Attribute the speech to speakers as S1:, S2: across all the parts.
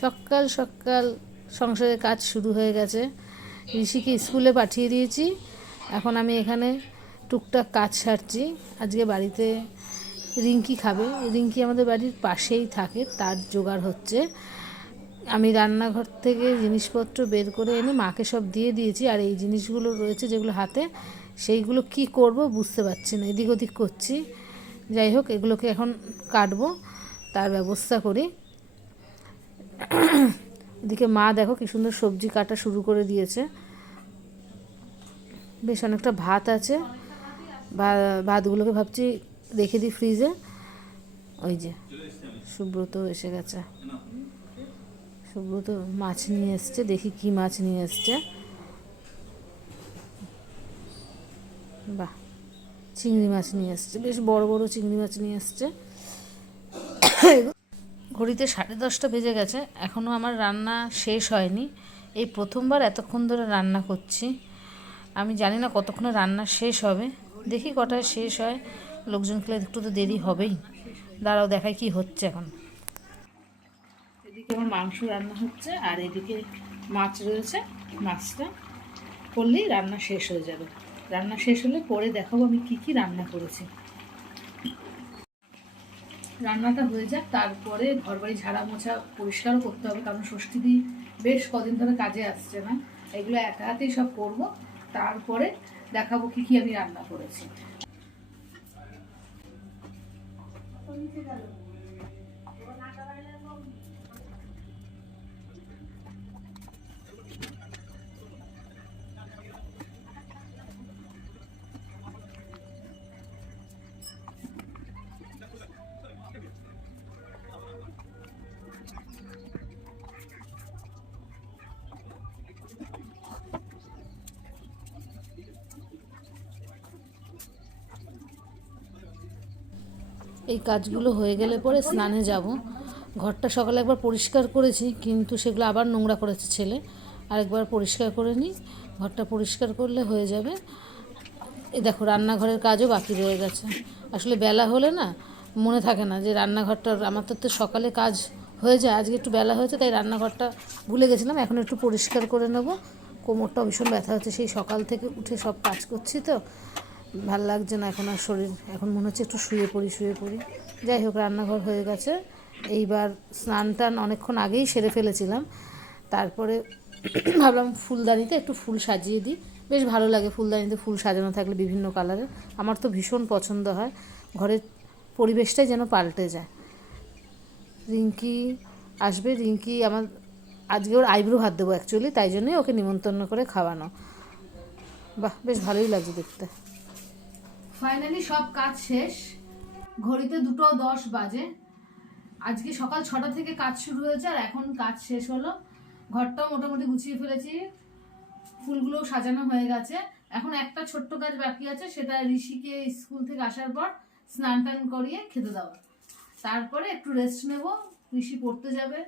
S1: সকাল সকাল সংসারের কাজ শুরু হয়ে গেছে। ঋষিকে স্কুলে পাঠিয়ে দিয়েছি। এখন আমি এখানে টুকটাক কাজ সারছি। আজকে বাড়িতে রিঙ্কি খাবে। রিঙ্কি আমাদের বাড়ির পাশেই থাকে, তার জোগাড় হচ্ছে। আমি রান্নাঘর থেকে জিনিসপত্র বের করে এনে মাকে সব দিয়ে দিয়েছি। আর এই জিনিসগুলো রয়েছে যেগুলো হাতে, সেইগুলো কি করব বুঝতে পারছি না। এদিক ওদিক করছি। যাই হোক, এগুলোকে এখন কাটবো, তার ব্যবস্থা করি। এদিকে মা দেখো কি সুন্দর সবজি কাটা শুরু করে দিয়েছে। বেশ অনেকটা ভাত আছে। ভাতগুলোকে ভাবছি রেখে দিই ফ্রিজে। ওই যে, সুব্রত এসে গেছে। সুব্রত মাছ নিয়ে এসছে, দেখি কি মাছ নিয়ে এসছে। বাহ, চিংড়ি মাছ নিয়ে এসছে। বেশ বড় বড় চিংড়ি মাছ নিয়ে এসছে। ঘড়িতে সাড়ে দশটা বেজে গেছে এখনও আমার রান্না শেষ হয়নি। এই প্রথমবার এতক্ষণ ধরে রান্না করছি। আমি জানি না কতক্ষণে রান্না শেষ হবে। দেখি কটায় শেষ হয়। লোকজন খেলে একটু তো দেরি হবেই। দাঁড়াও, দেখাই কি হচ্ছে এখন। এদিকে আমার মাংস রান্না হচ্ছে, আর এদিকে মাছ রয়েছে। মাছটা করলেই রান্না শেষ হয়ে যাবে। রান্না শেষ হলে পরে দেখাবো আমি কি কি রান্না করেছি। রান্নাটা হয়ে যাক, তারপরে ঘর বাড়ি ঝাড়া মোছা পরিষ্কারও করতে হবে, কারণ ষষ্ঠীদি বেশ কদিন ধরে কাজে আসছে না। এগুলো একা হাতেই সব করব, তারপরে দেখাবো কি কি আমি রান্না করেছি। এই কাজগুলো হয়ে গেলে পরে স্নানে যাব। ঘরটা সকালে একবার পরিষ্কার করেছি, কিন্তু সেগুলো আবার নোংরা করেছে ছেলে। আরেকবার পরিষ্কার করে নিই, ঘরটা পরিষ্কার করলে হয়ে যাবে। এই দেখো, রান্নাঘরের কাজও বাকি রয়ে গেছে। আসলে বেলা হলে না মনে থাকে না যে রান্নাঘরটা, আমার তো তো সকালে কাজ হয়ে যায়, আজকে একটু বেলা হয়েছে, তাই রান্নাঘরটা ভুলে গেছিলাম, এখন একটু পরিষ্কার করে নেব। কোমরটা ভীষণ ব্যথা হচ্ছে, সেই সকাল থেকে উঠে সব কাজ করছি তো। ভালো লাগছে না, এখন আর শরীর, এখন মনে হচ্ছে একটু শুয়ে পড়ি শুয়ে পড়ি। যাই হোক, রান্নাঘর হয়ে গেছে। এইবার স্নান টান অনেকক্ষণ আগেই সেরে ফেলেছিলাম। তারপরে ভাবলাম ফুলদানিতে একটু ফুল সাজিয়ে দিই। বেশ ভালো লাগে ফুলদানিতে ফুল সাজানো থাকলে বিভিন্ন কালারের আমার তো ভীষণ পছন্দ হয়। ঘরের পরিবেশটাই যেন পাল্টে যায়। রিঙ্কি আসবে, রিঙ্কি আমার, আজকে ওর আইব্রো হাত দেবো অ্যাকচুয়ালি তাই জন্যই ওকে নিমন্ত্রণ করে খাওয়ানো। বাহ, বেশ ভালোই লাগছে দেখতে। ফাইনালি সব কাজ শেষ। ঘড়িতে দুটো দশ বাজে। আজকে সকাল ছটা থেকে কাজ শুরু হয়েছে আর এখন কাজ শেষ হলো। ঘরটাও মোটামুটি গুছিয়ে ফেলেছি। ফুলগুলো সাজানো হয়ে গেছে। এখন একটা ছোট্ট কাজ বাকি আছে, সেটা ঋষিকে স্কুল থেকে আসার পর স্নান টান করিয়ে খেতে দেওয়া। তারপরে একটু রেস্ট নেব, ঋষি পড়তে যাবে।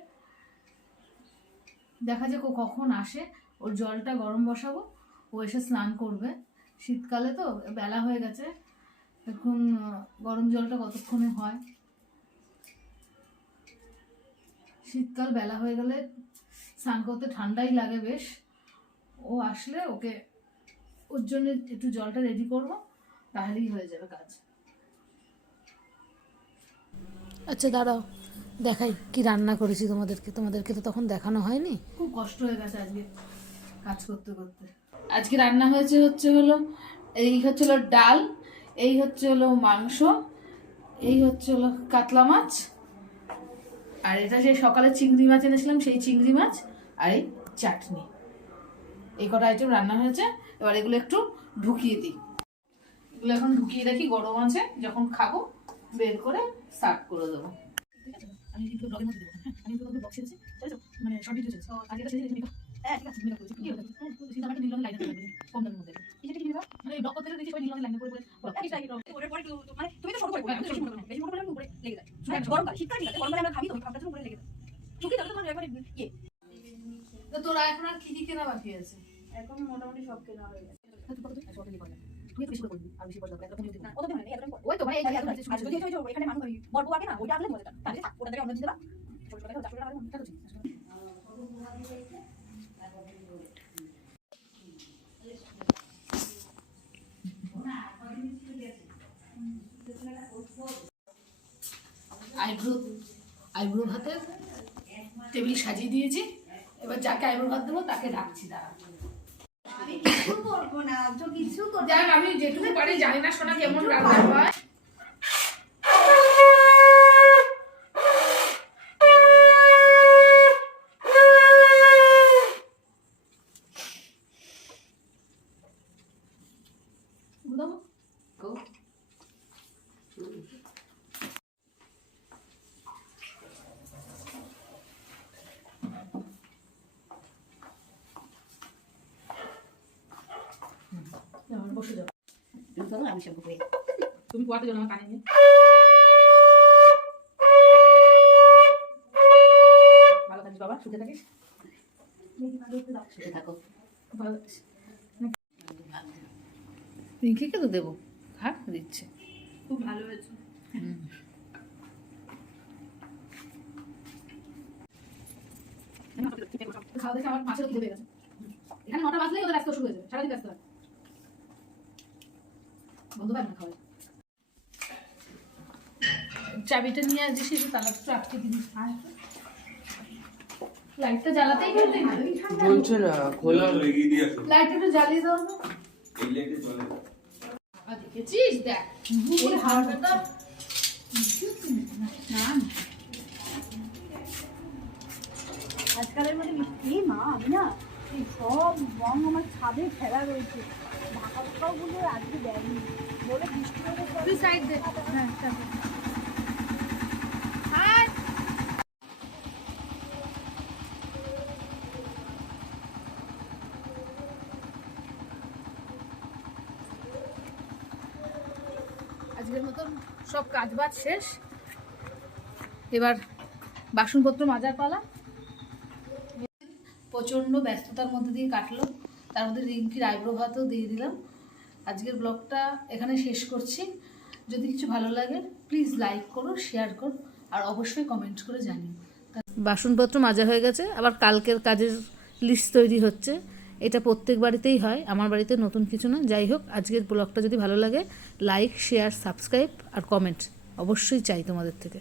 S1: দেখা যাক ও কখন আসে। ওর জলটা গরম বসাবো, ও এসে স্নান করবে। শীতকালে তো বেলা হয়ে গেছে। এখন গরম জলটা কতক্ষণে হয়? শীতকাল বেলা হয়ে গেলে স্নান করতে ঠান্ডাই লাগে বেশ। ও আসলে ওকে ওর জন্য একটু জলটা রেডি করব তাহলেই হয়ে যাবে কাজ। আচ্ছা দাঁড়াও দেখাই কি রান্না করেছি তোমাদেরকে। তোমাদেরকে তো তখন দেখানো হয়নি। খুব কষ্ট হয়ে গেছে আজকে কাজ করতে করতে। আজকে রান্না হয়েছে হচ্ছে হলো, এই হচ্ছে হলো ডাল, এই হচ্ছে হলো মাংস, এই হচ্ছে হলো কাতলা মাছ, আর এটা যে সকালে চিংড়ি মাছ এনেছিলাম সেই চিংড়ি মাছ আর এই চাটনি। এই কটা আইটেম রান্না হয়েছে, এবার এগুলো একটু ঢুকিয়ে দিই। এগুলো এখন ঢুকিয়ে রাখি, গরম আছে, যখন খাব বের করে সার্ভ করে দেবো। আমি কিন্তু আমি কিন্তু বক্সে আছে মানে শর্ট ভিডিও চলছে হ্যাঁ ঠিক আছে মেকআপ করেছি কি হলো আমার একটা নীল রঙের লাইনার লাগবে কম দামের মধ্যে এটা কি নিবা মানে ব্লগ করতে দেখি সবাই নীল রঙের লাইনার পরে পরে একই টাইপ ওরে পরে একটু মানে তুমি তো ছোট করে আমি বেশি মোটা না বেশি মোটা করলে উপরে লেগে যায় গরমকাল শীতকাল ঠিক আছে গরমকালে আমরা খাবি তো খাবারটা উপরে লেগে যায় চুকি তাহলে তোমার একবারে ইয়ে তো তোরা এখন আর কি কি কেনা বাকি আছে
S2: এখন মোটামুটি সব কেনা হয়ে গেছে
S1: তুই বেশি করে করবি আর বেশি করে দিবি
S2: না, কতদিন হয়নি, এতদিন
S1: ওই তো
S2: আর ওটা থেকে অন্য জিনিস দেবা। ছোট ছোট টাকা করে।
S1: আইব্রো ভাতের টেবিল সাজিয়ে দিয়েছি। এবার যাকে আইব্রো ভাত দেবো তাকে ডাকছি দাঁড়া
S2: আমি কিছু করব না তো কিছু
S1: আমি যেটুকু পারি জানি না শোনা কেমন রান্না হয় বুঝাবো? যাও, বসে যাও।
S2: আমি সব
S1: তুমি পোয়াতে যাও কানে নিয়ে। ভালো থাকিস বাবা সুখে থাকিস?
S2: সুখে থাকো।
S1: ভালো থাকিস। রিঙ্কিকে তো দেবো? খা দিচ্ছে।
S2: খুব ভালো হয়েছে।
S1: খাওয়া দেখে আমার মাছের খিদে গেছে। এখানে নটা বাজলেই ওদের ব্যস্ত শুরু হয়ে যাবে সারাদিন ব্যস্ত হয় বন্ধু চাবিটা নিয়ে একটু তালা একটু আটকে দিবি। লাইটটা জ্বালাতেই পারলি না?
S3: বলছে না খোলা।
S4: লেগে দিয়ে আসো
S1: লাইট একটু জ্বালিয়ে দাও না
S4: এই লাইটে চলে
S1: দেখেছিস? দেখ এই হাওয়াটা না না।
S2: আজকালের মধ্যে মিষ্টি মা আমি না এই সব রং আমার ছাদে ফেলা রয়েছে।
S1: আজকের মতন সব কাজ বাজ শেষ। এবার বাসনপত্র মাজার পালা। প্রচণ্ড ব্যস্ততার মধ্যে দিয়ে কাটলো। তার মধ্যে রিঙ্কির আইব্রো ভাতও দিয়ে দিলাম। আজকের ব্লগটা এখানে শেষ করছি। যদি কিছু ভালো লাগে প্লিজ লাইক করো শেয়ার করো, আর অবশ্যই কমেন্ট করে জানিও। বাসনপত্র মাজা হয়ে গেছে। আবার কালকের কাজের লিস্ট তৈরি হচ্ছে। এটা প্রত্যেক বাড়িতেই হয়, আমার বাড়িতে নতুন কিছু না। যাই হোক, আজকের ব্লগটা যদি ভালো লাগে লাইক শেয়ার সাবস্ক্রাইব আর কমেন্ট অবশ্যই চাই তোমাদের থেকে।